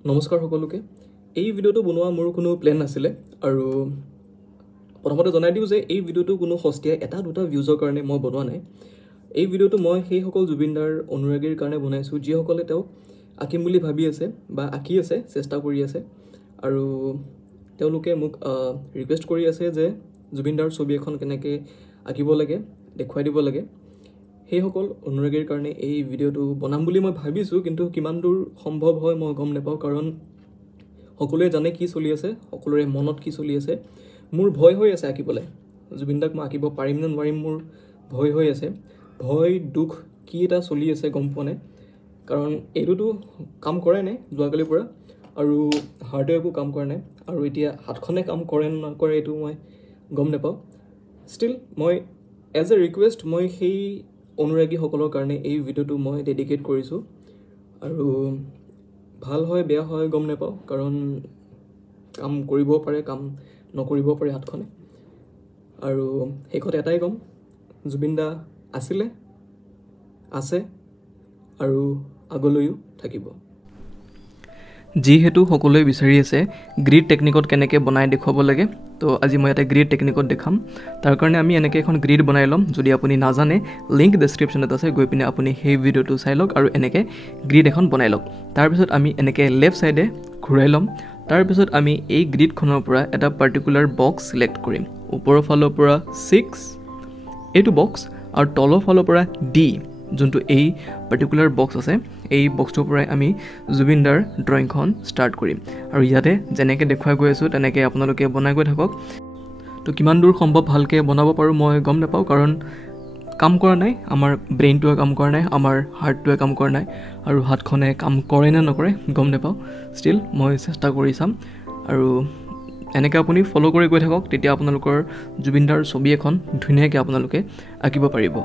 নমস্কাৰ সকলোকে এই ভিডিঅ'টো বনোৱা মোৰ কোনো প্লেন নাছিলে আৰু প্ৰথমতে জনাই দিওঁ যে এই ভিডিঅ'টো কোনো সস্তীয়া এটা দুটা ভিউজৰ কাৰণে মই বনোৱা নাই এই ভিডিঅ'টো মই সেই সকল জুবিনদাৰ অনুৰাগীৰ কাৰণে বনাইছোঁ যিসকলে তেওঁক আঁকিম বুলি ভাবি আছে বা আঁকি আছে চেষ্টা কৰি আছে আৰু তেওঁলোকে মোক ৰিকুৱেষ্ট কৰি আছে যে জুবিনদাৰ ছবি এখন কেনেকৈ আঁকিব লাগে দেখুৱাই দিব লাগে সেই সকল অনুৰাগীৰ কাৰণে এই ভিডিঅ'টো বনাম বুলি মই ভাবিছোঁ কিন্তু কিমান দূৰ সম্ভৱ হয় মই গম নাপাওঁ কাৰণ সকলোৱে জানে কি চলি আছে সকলোৰে মনত কি চলি আছে মোৰ ভয় হৈ আছে আঁকিবলৈ জুবিনদাক মই আঁকিব পাৰিম নে নোৱাৰিম মোৰ ভয় হৈ আছে ভয় দুখ কি এটা চলি আছে গম পোৱা নাই কাৰণ এইটোতো কাম কৰাই নাই যোৱাকালিৰ পৰা আৰু হাৰ্টে একো কাম কৰা নাই আৰু এতিয়া হাতখনে কাম কৰে নে নকৰে এইটো মই গম নাপাওঁ ষ্টিল মই এজ এ ৰিকুৱেষ্ট মই সেই অনুৰাগীসকলৰ কাৰণে এই ভিডিঅ'টো মই ডেডিকেট কৰিছোঁ আৰু ভাল হয় বেয়া হয় গম নাপাওঁ কাৰণ কাম কৰিব পাৰে কাম নকৰিব পাৰে হাতখনে আৰু শেষত এটাই ক'ম জুবিনদা আছিলে আছে আৰু আগলৈও থাকিব যিহেতু সকলোৱে বিচাৰি আছে গ্ৰিড টেকনিকত কেনেকৈ বনাই দেখুৱাব লাগে তো আজি মই এটা গ্ৰিড টেকনিকত দেখাম তাৰ কাৰণে আমি এনেকৈ এখন গ্ৰিড বনাই ল'ম যদি আপুনি নাজানে লিংক ডেছক্ৰিপশ্যনত আছে গৈ পিনে আপুনি সেই ভিডিঅ'টো চাই লওক আৰু এনেকৈ গ্ৰিড এখন বনাই লওক তাৰপিছত আমি এনেকৈ লেফ্ট ছাইডে ঘূৰাই ল'ম তাৰপিছত আমি এই গ্ৰিডখনৰ পৰা এটা পাৰ্টিকুলাৰ বক্স ছিলেক্ট কৰিম ওপৰৰ ফালৰ পৰা 6 এইটো বক্স আৰু তলৰ ফালৰ পৰা ডি যোনটো এই পাৰ্টিকুলাৰ বক্স আছে এই বক্সটোৰ পৰাই আমি জুবিনদাৰ ড্ৰয়িংখন ষ্টাৰ্ট কৰিম আৰু ইয়াতে যেনেকৈ দেখুৱাই গৈ আছোঁ তেনেকৈ আপোনালোকে বনাই গৈ থাকক তো কিমান দূৰ সম্ভৱ ভালকৈ বনাব পাৰোঁ মই গম নাপাওঁ কাৰণ কাম কৰা নাই আমাৰ ব্ৰেইনটোৱে কাম কৰা নাই আমাৰ হাৰ্টটোৱে কাম কৰা নাই আৰু হাতখনে কাম কৰে নে নকৰে গম নাপাওঁ ষ্টিল মই চেষ্টা কৰি চাম আৰু এনেকৈ আপুনি ফ'ল' কৰি গৈ থাকক তেতিয়া আপোনালোকৰ জুবিনদাৰ ছবি এখন ধুনীয়াকৈ আপোনালোকে আঁকিব পাৰিব